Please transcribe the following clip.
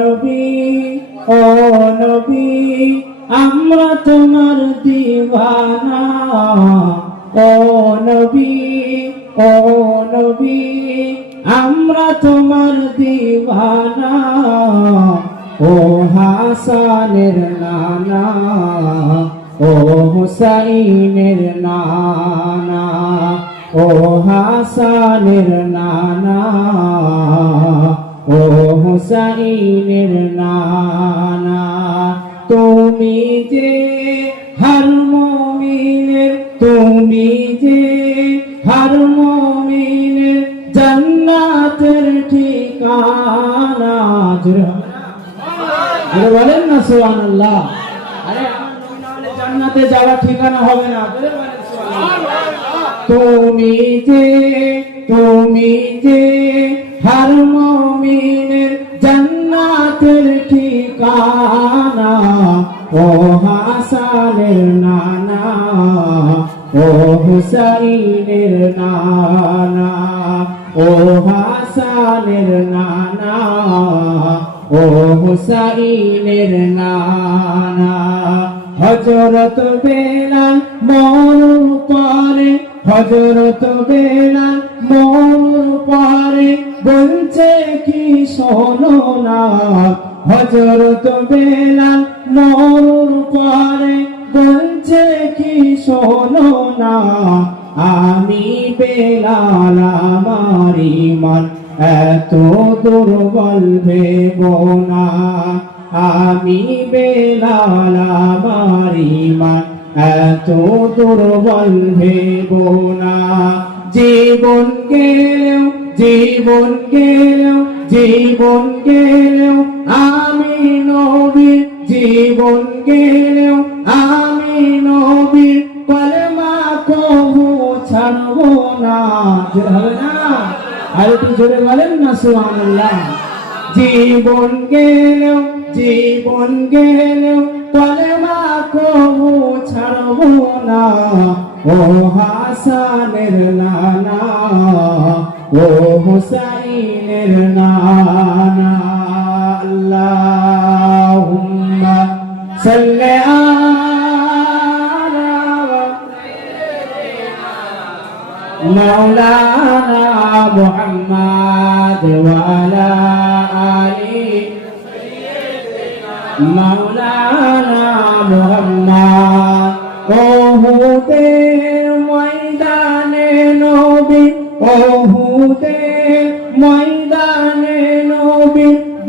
নবী ও নবী আমরা তোমার দিওয়ানা ও নবী ও নবী আমরা তোমার দিওয়ানা ও হাসানের নানা ও হুসাইনের নানা ও হাসানের নানা ও হুসাইনের নানা তুমি যে হর মুমিনের তুমি যে হর মুমিনের জান্নাতের ঠিকানা আরে বলেন না সুবহানাল্লাহ আরে জান্নাতে যাওয়ার ঠিকানা হবে না তুমি যে হর মুমিনের জান্নাতের ঠিকানা ও হাসানের নানা ও হুসাইনের নানা ও হাসানের নানা ও হুসাইনের নানা হযরত বেলাল মরুর পরে হযরত বেলাল মরুর পরে বলছে কি শোনো না হযরত বেলাল মরুর পরে বলছে কি শোনো না আমি বেলাল আমার ঈমান এত দুর্বল ভেবো না আমি বেলাল আমার ঈমান এত দুর্বল ভেবো না জীবন গেলেও জীবন গেলেও জীবন গেলেও আমি নবীর জীবন গেলেও আমি নবীর কলমা কবু ছাড়বো না হবে না আর একটু জোরে বলেন না সুবহানাল্লাহ জীবন গেলেও কলমা কবু ছাড়বো না ও হাসানের নানা ও হুসাইনের নানা আল্লাহুম্মা সাল্লি আলা মাওলানা মুহাম্মদ ওয়া আলা আলি মাওলানা মুহাম্মদ